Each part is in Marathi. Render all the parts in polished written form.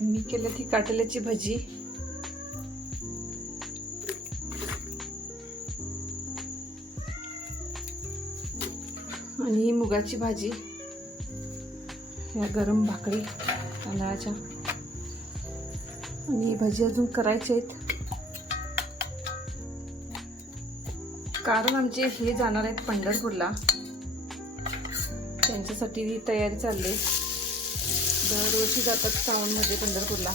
मी केली ती काटेल्याची भजी आणि मुगाची भाजी, या गरम भाकरी तांदळाच्या, आणि भजी अजून करायचे आहेत. कारण आमचे हे जाणार आहेत पंढरपूरला, त्यांच्यासाठी तयारी चालली. दरवर्षी जातात श्रावणमध्ये पंढरपूरला.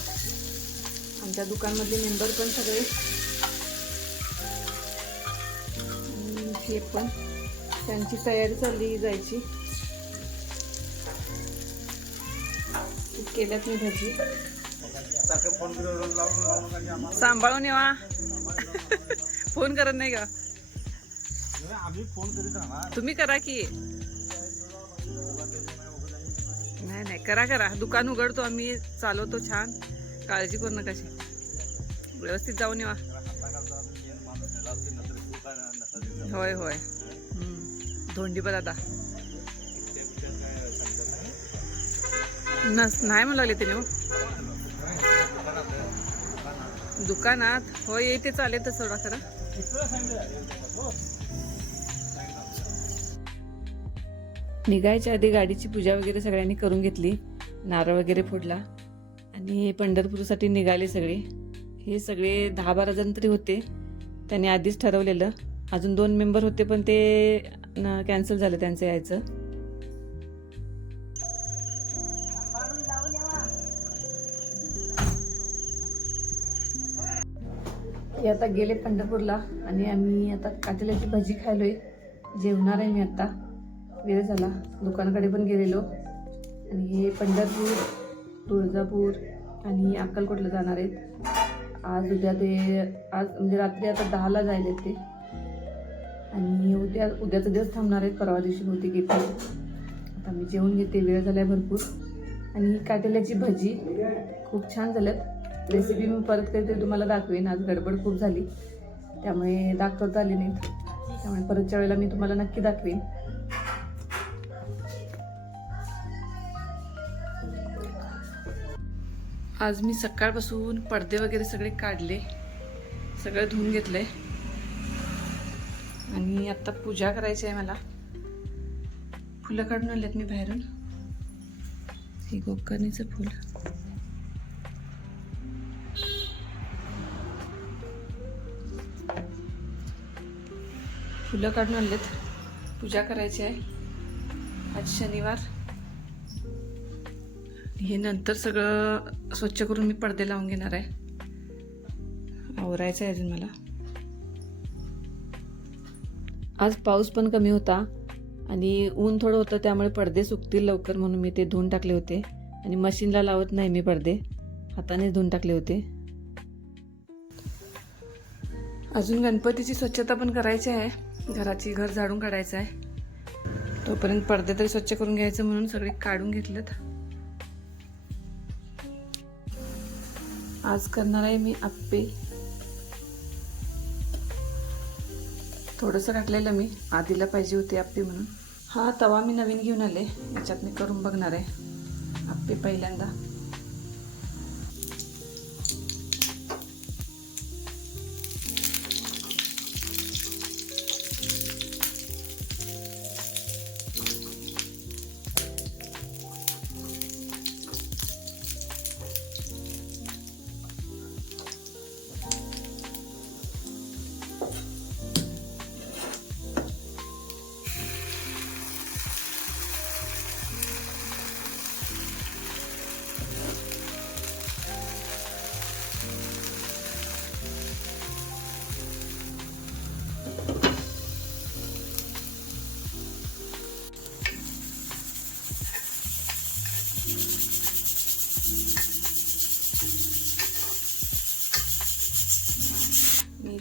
आमच्या दुकानमधले मेंबर पण सगळे, आणि हे पण त्यांची तयारी चालली जायची. केल्यात मी भजी. सांभाळून येवा. फोन करत नाही का? तुम्ही करा की. नाही करा. दुकान उघडतो आम्ही, चालवतो छान. काळजी करू नका. व्यवस्थित जाऊन येवा. होय. धोंडी पण आता नाही म्हणू लागले तिने. दुकानात होय येते, चालेल तर सोडा खरं. निघायच्या आधी गाडीची पूजा वगैरे सगळ्यांनी करून घेतली. नारळ वगैरे फोडला आणि पंढरपूरसाठी निघाले सगळे. हे सगळे 10-12 जण तरी होते. त्यांनी आधीच ठरवलेलं. अजून 2 मेंबर होते पण ते कॅन्सल झालं त्यांचं यायचं. हे आता गेले पंढरपूरला आणि आम्ही आता काटेल्याची भजी खायलोय. जेवणार आहे मी आता. वेळ झाला. दुकानाकडे पण गेलेलो. आणि हे पंढरपूर, तुळजापूर आणि अक्कलकोटला जाणार आहेत. आज म्हणजे रात्री आता 10ला जायला ते, आणि उद्याचा दिवस थांबणार आहेत. परवा दिवशी बहुतेक येते. आता मी जेवून घेते, वेळ झालाय भरपूर. आणि ही काटेल्याची भजी खूप छान झाल्यात. रेसिपी मी परत करते, तुम्हाला दाखवेन. आज गडबड खूप झाली त्यामुळे दाखवता आली नाहीत. त्यामुळे परतच्या वेळेला मी तुम्हाला नक्की दाखवेन. आज मी सकाळपासून पडदे वगैरे सगळे काढले, सगळं धुवून घेतलंय. आणि आता पूजा करायची आहे मला. फुलं काढून आणलेत मी बाहेरून. हे गोकर्णीचं फुल, फुलं काढून आणलेत. पूजा करायची आहे. आज शनिवार. हे नंतर सगळं स्वच्छ करून मी पडदे लावून घेणार आहे. आवरायचं आहे अजून मला. आज पाऊस पण कमी होता आणि ऊन थोडं होतं, त्यामुळे पडदे सुकतील लवकर म्हणून मी ते धुवून टाकले होते. आणि मशीनला लावत नाही मी पडदे, हातानेच धुवून टाकले होते. अजून गणपतीची स्वच्छता पण करायची आहे. घर झाडून काढायचं आहे. तोपर्यंत पडदे तरी स्वच्छ करून घ्यायचं म्हणून सगळे काढून घेतलेत. आज करणार आहे मी आप्पे. थोडंसं घातलेलं मी, आधीला पाहिजे होते आप्पे म्हणून. हा तवा मी नवीन घेऊन आले. याच्यात मी करून बघणार आहे आप्पे पहिल्यांदा.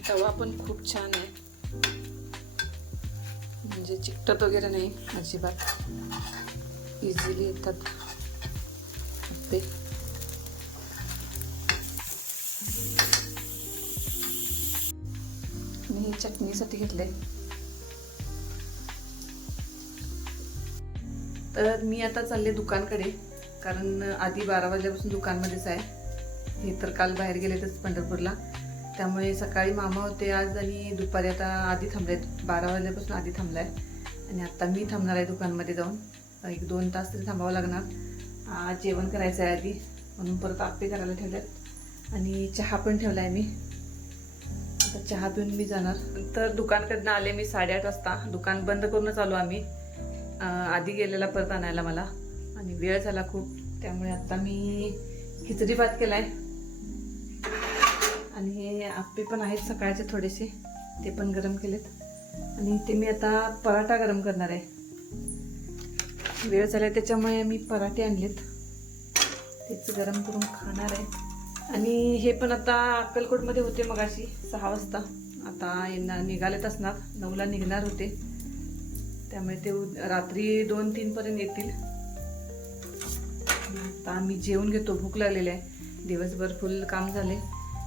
तवा पण खूप छान आहे, म्हणजे चिकटत वगैरे नाही अजिबात. इझिली येतात आप्पे. मी हे चटणीसाठी घेतले. तर मी आता चालले दुकानकडे. कारण आधी 12 वाजल्यापासून दुकानमध्येच आहे. हे तर काल बाहेर गेलेतच पंढरपूरला, त्यामुळे सकाळी मामा होते आज आणि दुपारी आता आधी थांबलेत. 12 वाजल्यापासून आधी थांबलाय आणि आता मी थांबणार आहे दुकानमध्ये जाऊन. 1-2 तास तरी थांबावं लागणार. आज जेवण करायचं आहे आधी, म्हणून परत आप्पे करायला ठेवल्यात आणि चहा पण ठेवला आहे मी. आता चहा पिऊन मी जाणार. तर दुकानकडनं आले मी 8:30 वाजता. दुकान बंद करूनच आलो आम्ही. आधी गेलेला परत आणायला मला आणि वेळ झाला खूप, त्यामुळे आता मी खिचडी भात केलाय आणि हे आप्पे पण आहेत सकाळचे थोडेसे, ते पण गरम केलेत आणि ते मी आता पराठा गरम करणार आहे. वेळ झालाय त्याच्यामुळे मी पराठे आणलेत, तेच गरम करून खाणार आहे. आणि हे पण आता अक्कलकोटमध्ये होते मगाशी 6 वाजता. आता निघालेत असणार, 9ला निघणार होते, त्यामुळे ते रात्री 2-3 पर्यंत येतील. आता आम्ही जेवून घेतो, भूक लागलेली आहे. दिवसभर फुल काम झाले,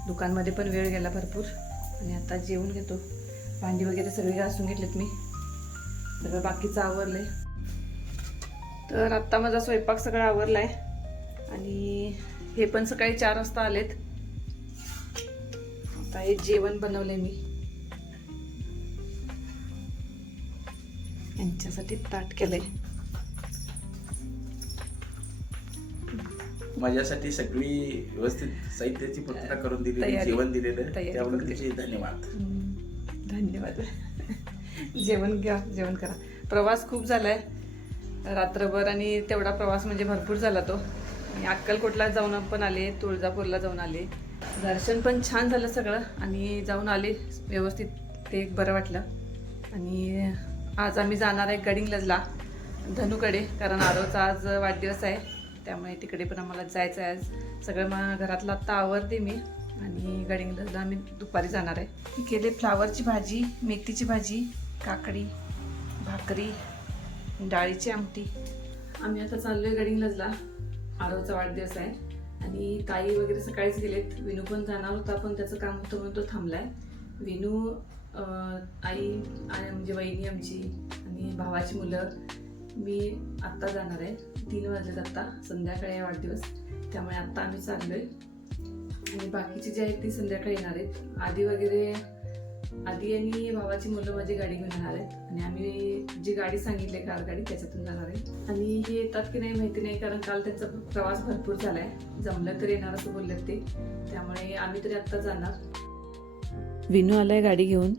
दुकानमध्ये पण वेळ गेला भरपूर आणि आता जेवून घेतो. भांडी वगैरे सगळी घासून घेतलेत मी, सगळं बाकीचं आवरलंय. तर आत्ता माझा स्वयंपाक सगळं आवरलाय आणि हे पण सकाळी 4 वाजता आलेत. आता हे जेवण बनवलंय मी, यांच्यासाठी ताट केलंय. माझ्यासाठी सगळी व्यवस्थित साहित्याची पूर्तता करून दिलेली, जेवण दिलेलं, त्यामुळे तुझे धन्यवाद. धन्यवाद. जेवण घ्या, जेवण करा. प्रवास खूप झालाय रात्रभर आणि तेवढा प्रवास म्हणजे भरपूर झाला तो. आणि अक्कलकोटला जाऊन पण आले, तुळजापूरला जाऊन आले, दर्शन पण छान झालं सगळं आणि जाऊन आले व्यवस्थित, ते एक बरं वाटलं. आणि आज आम्ही जाणार आहे गडिंग्लजला धनुकडे, कारण आरोचा आज वाढदिवस आहे, त्यामुळे तिकडे पण आम्हाला जायचं आहे आज. सगळं मग घरातलं आत्ता आवरते मी आणि गडिंग्लजला आम्ही दुपारी जाणार आहे. ही केली फ्लावरची भाजी, मेथीची भाजी, काकडी, भाकरी, डाळीची आमटी. आम्ही आता चाललोय गडिंग्लजला, आरोचा वाढदिवस आहे आणि ताई वगैरे सकाळीच गेलेत. विनू पण जाणार होता, पण त्याचं काम होतं म्हणून तो थांबलाय. विनू, आई म्हणजे वहिनी आमची आणि भावाची मुलं, मी आत्ता जाणार आहे. 3 वाजलेत आत्ता, संध्याकाळी आहे वाढदिवस, त्यामुळे आत्ता आम्ही चाललोय. आणि बाकीची जी आहेत ती संध्याकाळी येणार आहेत. आधी आणि भावाची मुलं माझी गाडी घेऊन येणार आहेत आणि आम्ही जी गाडी सांगितली कार गाडी त्याच्यातून जाणार आहे. आणि हे येतात की नाही माहिती नाही, कारण काल त्यांचा प्रवास भरपूर झालाय. जमलं तर येणार असं बोललेत ते, त्यामुळे आम्ही तरी आत्ता जाणार. विनू आलाय गाडी घेऊन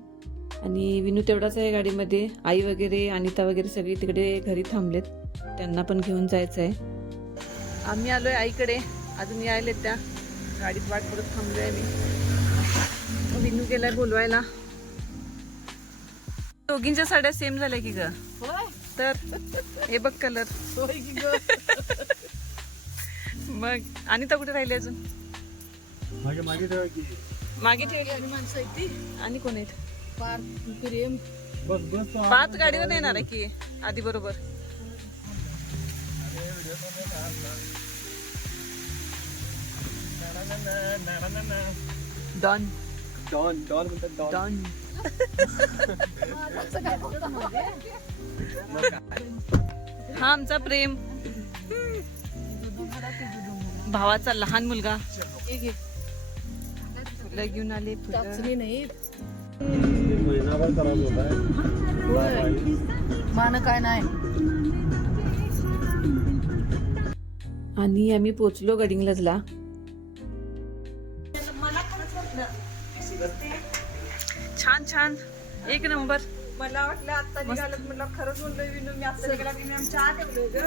आणि विनू तेवढाच आहे गाडीमध्ये. आई वगैरे, अनिता वगैरे सगळी तिकडे घरी थांबलेत, त्यांना पण घेऊन जायचं आहे. आम्ही आलोय आईकडे, अजून यायलेत त्या. गाडीत वाट बघत थांबलोय मी. विनू गेलाय बोलवायला. दोघींच्या साड्या सेम झाल्या की ग? तर हे बघ कलर. मग अनिता कुठे राहिली अजून? मागे ठेवली माणसं आहेत ती. आणि कोण आहेत? पाच गाडीवर येणार आहे की आधी बरोबर. डॉन डॉन डॉन म्हणतात. डॉन हा आमचा प्रेम, भावाचा लहान मुलगा. फुलं घेऊन आले. फुलं नाही मान काय नाही. आणि आम्ही पोचलो गडिंग्लजला. छान छान, एक नंबर. मला वाटलं आता निघालं, म्हटलं खरंच बोललोय विनू, मी आता निघाला की मी चहा ठेवलोय ग,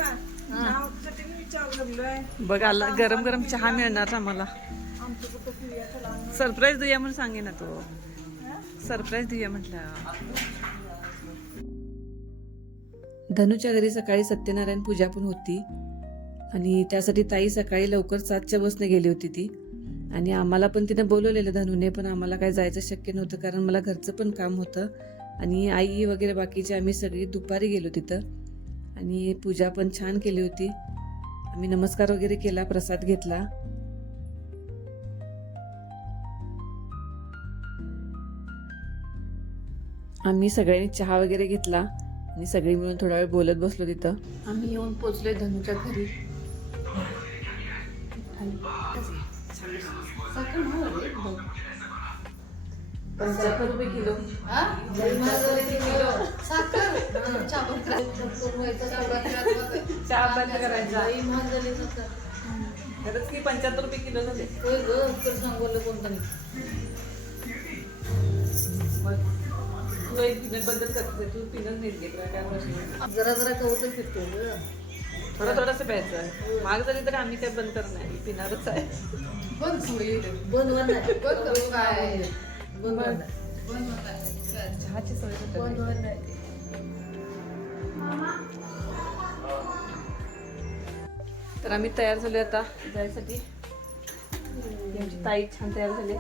बघ आला गरम गरम चहा मिळणार आम्हाला. सरप्राईज देऊया म्हणून सांगे ना तो, सरप्राईज देऊया म्हटलं. धनुच्या घरी सकाळी सत्यनारायण पूजा पण होती आणि त्यासाठी ताई सकाळी लवकर 7च्या बसने गेली होती ती. आणि आम्हाला पण तिने बोलवलेलं धनुने, पण आम्हाला काय जायचं शक्य नव्हतं, कारण मला घरचं पण काम होतं. आणि आई वगैरे बाकीचे आम्ही सगळी दुपारी गेलो तिथं आणि पूजा पण छान केली होती. आम्ही नमस्कार वगैरे केला, प्रसाद घेतला. आम्ही सगळ्यांनी चहा वगैरे घेतला आणि सगळी मिळून थोडा वेळ बोलत बसलो तिथं. आम्ही येऊन पोचलोय धनुच्या घरी. खाली 75 रुपये किलो. चहा बंद करायचा. खरंच की 75 रुपये किलो झाले. तू एक पिणं बंदच करते. तू पिणंच नाही घेत काय गोष्टी. जरा जरा कवच फिरतो थोडं थोडंसं प्यायचं. महाग झाली तरी आम्ही काय बंद करत नाही. पिणारच आहे. बंद होणार नाही. बंद करू काय बंद होणार नाही. चहाची सवय बंद होणार नाही. तर आम्ही तयार झालो आता जायसाठी. आमची ताई छान तयार झाली.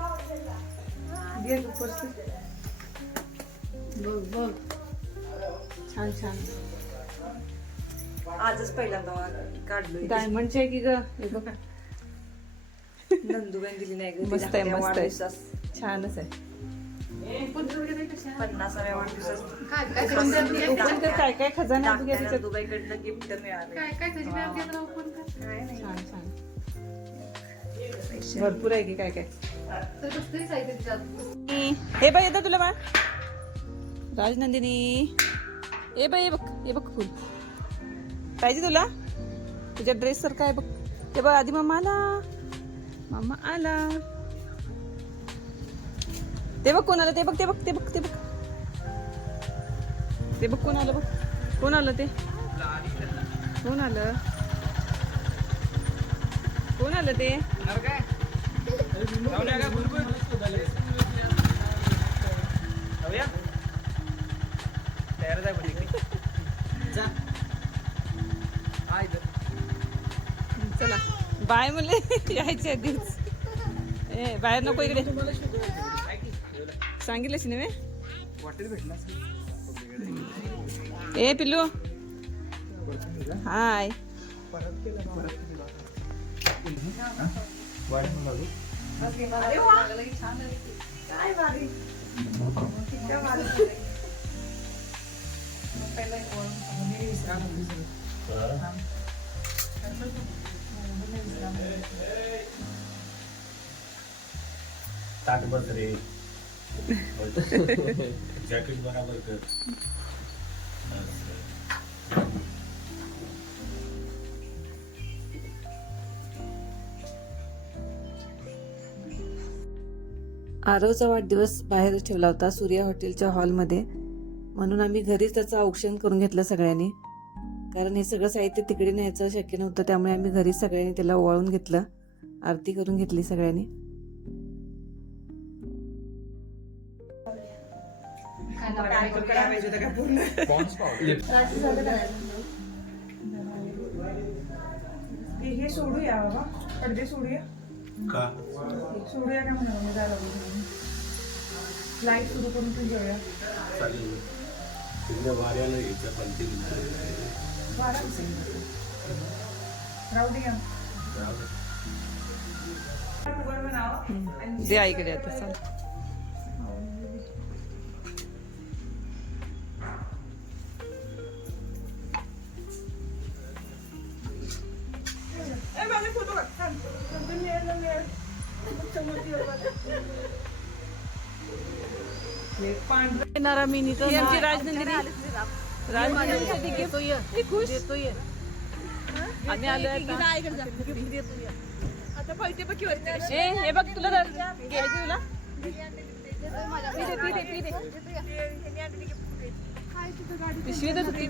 बघ बघ छान छान. आजच पहिल्यांदा काढलोय. डायमंडची आहे की ग? हे बघ. नंदुबाई दिली नाही ग. मस्त आहे मस्त आहे. छानच आहे. 50व्या वाढदिवसात काय काय खजाना आहे तुझ्या त्याच्यात? नंदुबाईकडनं गिफ्ट मिळालं. छान छान भरपूर आहे की काय काय. हे बाई येतं तुला बा राजनंदिनी. हे बाई हे बघ फुल पाहिजे तुला. तुझ्या ड्रेस सारखं आहे बघ. ते बघ आधी मामा आला. ते बघ कोण आलं. ते बघ ते बघ ते बघ ते बघ ते बघ कोण आलं. बघ कोण आलं. ते कोण आलं. कोण आलं ते. चला बाय मुले यायचे आधीच. ए बाहेर नको इकडे. सांगितलंच नाही ए पिल्लू. हाय. ताट बस रे. जॅकेट बराबर कर. आरवचा वाढदिवस बाहेरच ठेवला होता सूर्या हॉटेलच्या हॉलमध्ये. म्हणून आम्ही घरीच त्याचं औक्षण करून घेतलं सगळ्यांनी. कारण हे सगळं साहित्य तिकडे न्यायचं शक्य नव्हतं. त्यामुळे आम्ही घरीच सगळ्यांनी त्याला ओवाळून घेतलं. आरती करून घेतली सगळ्यांनी. हे सोडूया बाबा. पडदे सोडूया. का सोडूया का म्हणा. जायला लाईट सुरू करून तू घेऊया. चालेल. तिकडे वाऱ्याला यायचं पण ते वारा राहू दे. दे आईकडे आता चाल. राजनंदिनी खुश आम्ही आलोय आता. हे बघ तुला घ्यायचं तुला. पिशवी तर होती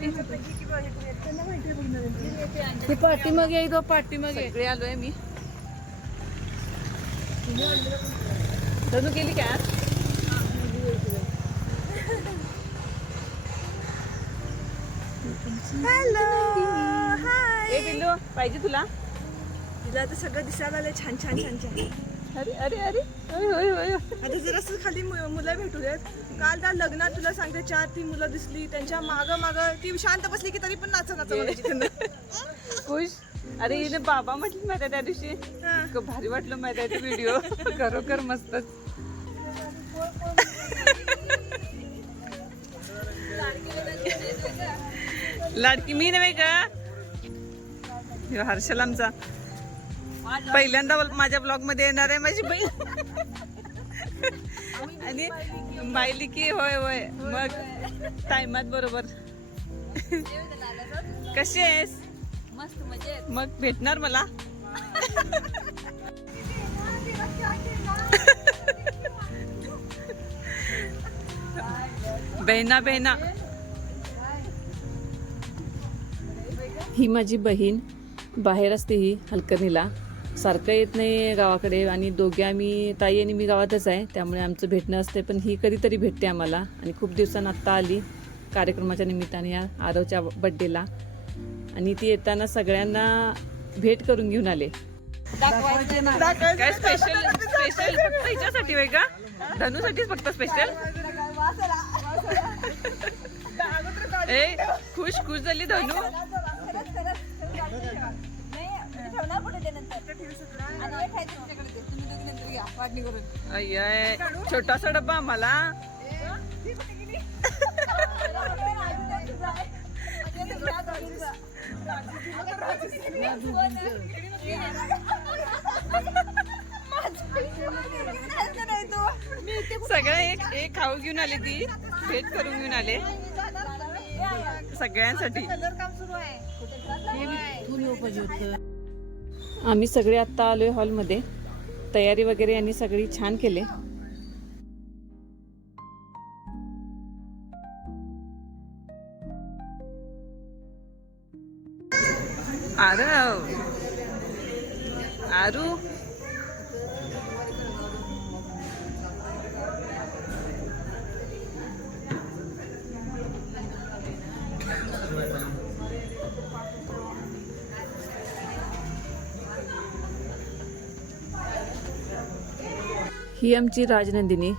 ती पाठी मग येतो. पाठी मग इकडे आलोय मी. तू गेली का. Hello hi. ए बिल्लू पाहिजे तुला. तिला आता सगळं दिसायला आलंय. छान छान छान छान. अरे अरे अरे होय होय होय. आता जरासं खाली मुलं भेटू देत. काल त्या लग्नात तुला सांगते 4-3 मुलं दिसली. त्यांच्या माग ती शांत बसली की तरी पण नाच म्हणायची त्यांना. खुश. अरे हिने बाबा म्हटली माहिती त्या दिवशी. इतकं भारी वाटलं माहिती आहे व्हिडिओ. खरोखर मस्तच. लाडकी मी नव्हे का. हर्षल आमचा पहिल्यांदा माझ्या ब्लॉग मध्ये येणार आहे माझी बहीण. आणि बायली की होय होय मग टाइमात बरोबर. कशी आहेस? मस्त मजेत. मग भेटणार मला? बहिणा बहिणा. ही माझी बहीण बाहेर असते, ही हलकर्णीला सारखं येत नाही गावाकडे. आणि दोघे आम्ही, ताई आणि मी गावातच आहे, त्यामुळे आमचं भेटणं असते. पण ही कधीतरी भेटते आम्हाला. आणि खूप दिवसांनी आत्ता आली कार्यक्रमाच्या निमित्ताने या आरवच्या बड्डेला. आणि ती येताना सगळ्यांना भेट करून घेऊन आले. काय स्पेशल स्पेशल फक्त हिच्यासाठी होय का? धनूसाठीच फक्त स्पेशल. ए खुश खुश झाली धनू. अय्य छोटासा डब्बा आम्हाला. सगळं एक एक खाऊ घेऊन आले, ती भेट करून घेऊन आले सगळ्यांसाठी. आम्ही सगळे आत्ता आलोय हॉलमध्ये. तयारी वगैरे यांनी सगळी छान केले. आरव आरू ही आमची राजनंदिनी.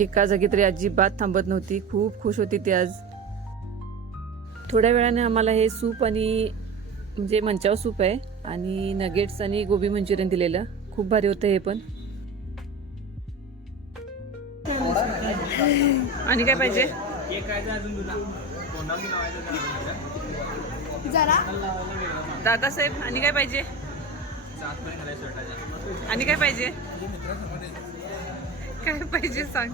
एका जागी तरी अजिबात थांबत नव्हती. खूप खुश होती ती आज. थोड्या वेळाने आम्हाला हे सूप आणि म्हणजे मंचाव सूप आहे आणि नगेट्स आणि गोबी मंचुरियन दिलेलं. खूप भारी होतं हे पण. आणि काय पाहिजे? दादासाहेब आणि काय पाहिजे? आणि काय पाहिजे? काय पाहिजे सांग.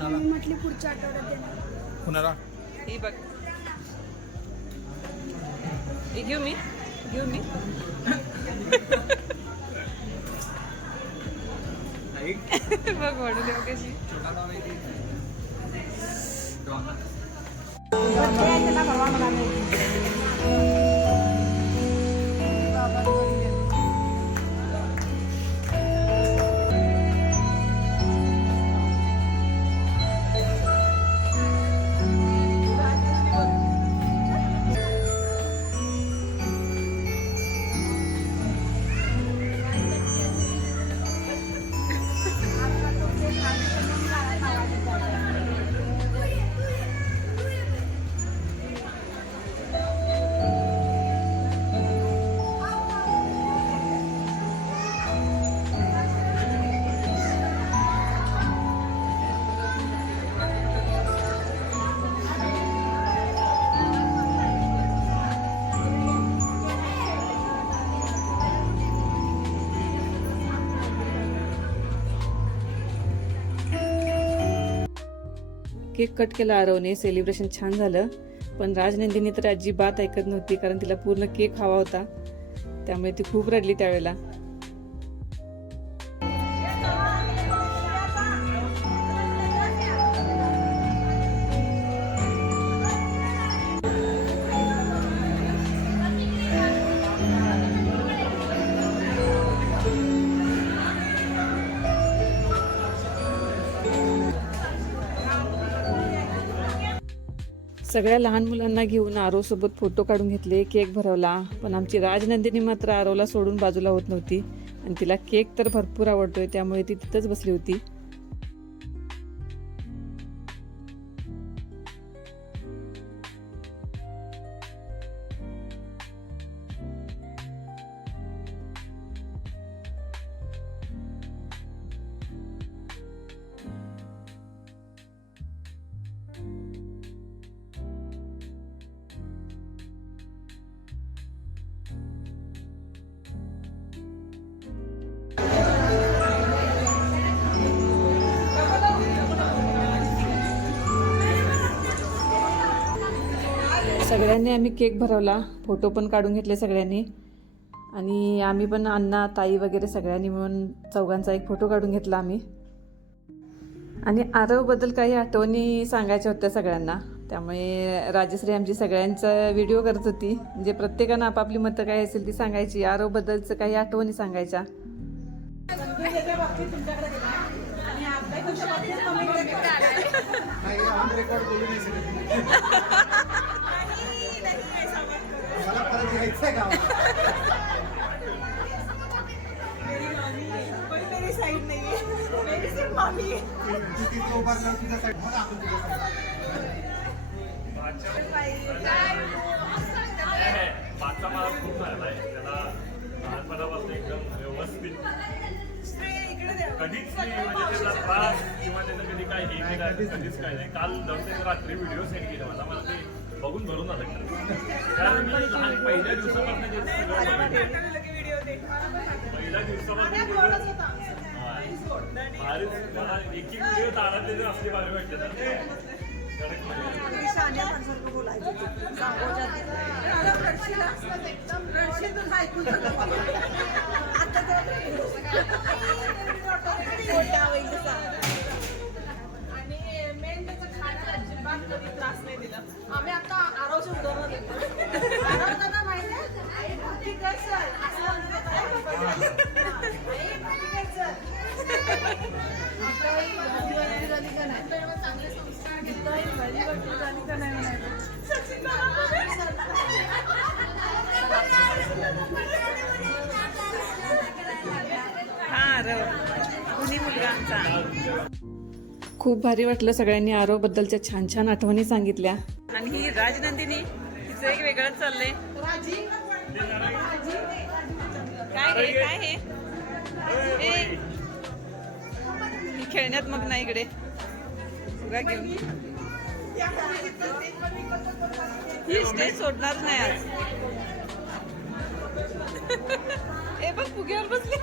म्हटली पुढच्या आठवड्यात देणार. कुणाला? ही बघ, ही घेऊ मी. बघ वाढू देऊ कशी. केक कट केला आरवने. सेलिब्रेशन छान झालं. पण राजनंदिनी तर अजिबात ऐकत नव्हती, कारण तिला पूर्ण केक हवा होता. त्यामुळे ती खूप रडली त्यावेळेला. सगळ्या लहान मुलांना घेऊन आरव सोबत फोटो काढून घेतले, केक भरवला. पण आमची राजनंदिनी मात्र आरवला सोडून बाजूला होत नव्हती. आणि तिला केक तर भरपूर आवडतोय, त्यामुळे ती तिथंच बसली होती. सगळ्यांनी आम्ही केक भरवला, फोटो पण काढून घेतले सगळ्यांनी. आणि आम्ही पण अण्णा ताई वगैरे सगळ्यांनी मिळून चौघांचा एक फोटो काढून घेतला आम्ही. आणि आरवबद्दल काही आठवणी सांगायच्या होत्या सगळ्यांना, त्यामुळे राजश्री आमची सगळ्यांचा व्हिडिओ करत होती. म्हणजे प्रत्येकानं आपापली मतं काय असेल ती सांगायची, आरवबद्दलचं काही आठवणी सांगायच्या. मेरी साइड नहीं है, मेरी सिर्फ मामी है. मागचा मला खूप झालाय त्याला लहानपणापासून एकदम व्यवस्थित कधीच नाही म्हणजे त्याचा त्रास किंवा त्याचं कधी काय हे केलं कधीच काय नाही. काल नव्हते रात्री व्हिडिओ सेंड केला मला ते बघून भरून आलं. कारण मी लहान पहिल्या दिवसापासून पहिल्या दिवसापासून मला एक व्हिडिओ तारातले असले भारी वाटले. आणि मेन त्याचं खायला अजिबात कधी त्रास नाही दिला. आम्ही आता आरवचे उदाहरण देतो. आरव दादा माहिती आहे ठीक आहे सर असं खूप भारी वाटलं. सगळ्यांनी आरवबद्दलच्या छान छान आठवणी सांगितल्या. आणि ही राजनंदिनी तिचं एक वेगळंच चाललंय. काय हे काय हे ए, ही खेळण्यात मग नाही इकडे उगा घेऊन ही स्टेज सोडणार नाही आज. ए बघ फुग्यावर बसली.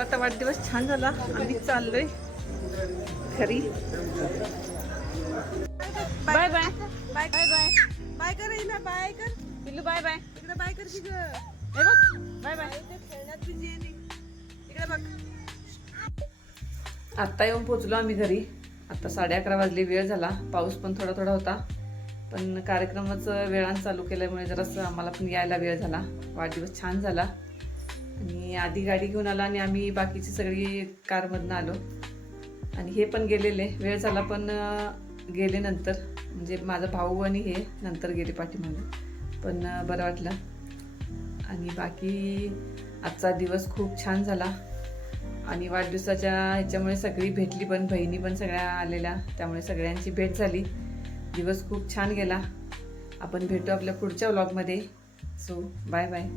आता वाढदिवस छान झाला. आम्ही चाललोय घरी. Bye bye bye bye bye bye कर ना, बाय कर पिल्लू. Bye bye. इकडे बाय कर की ग. हे बघ बाय बाय. खेळण्यात बिझी आहे नी. इकडे बघ. आत्ता येऊन पोचलो आम्ही घरी. आता 11:30 वाजले. वेळ झाला. पाऊस पण थोडा थोडा होता, पण कार्यक्रमच वेळानं चालू केल्यामुळे जरासं आम्हाला पण यायला वेळ झाला. वाढदिवस छान झाला. आणि आधी गाडी घेऊन आला आणि आम्ही बाकीची सगळी कारमधनं आलो. आणि हे पण गेलेले. वेळ झाला पण गेले नंतर. म्हणजे माझा भाऊ आणि हे नंतर गेले पाठीमागे. पण बरं वाटलं. आणि बाकी आजचा दिवस खूप छान झाला. आणि वाढदिवसाच्या ह्याच्यामुळे सगळी भेटली पण, बहिणी पण सगळ्या आलेल्या, त्यामुळे सगळ्यांची भेट झाली. दिवस खूप छान गेला. आपण भेटू आपल्या पुढच्या व्लॉगमध्ये. So bye bye.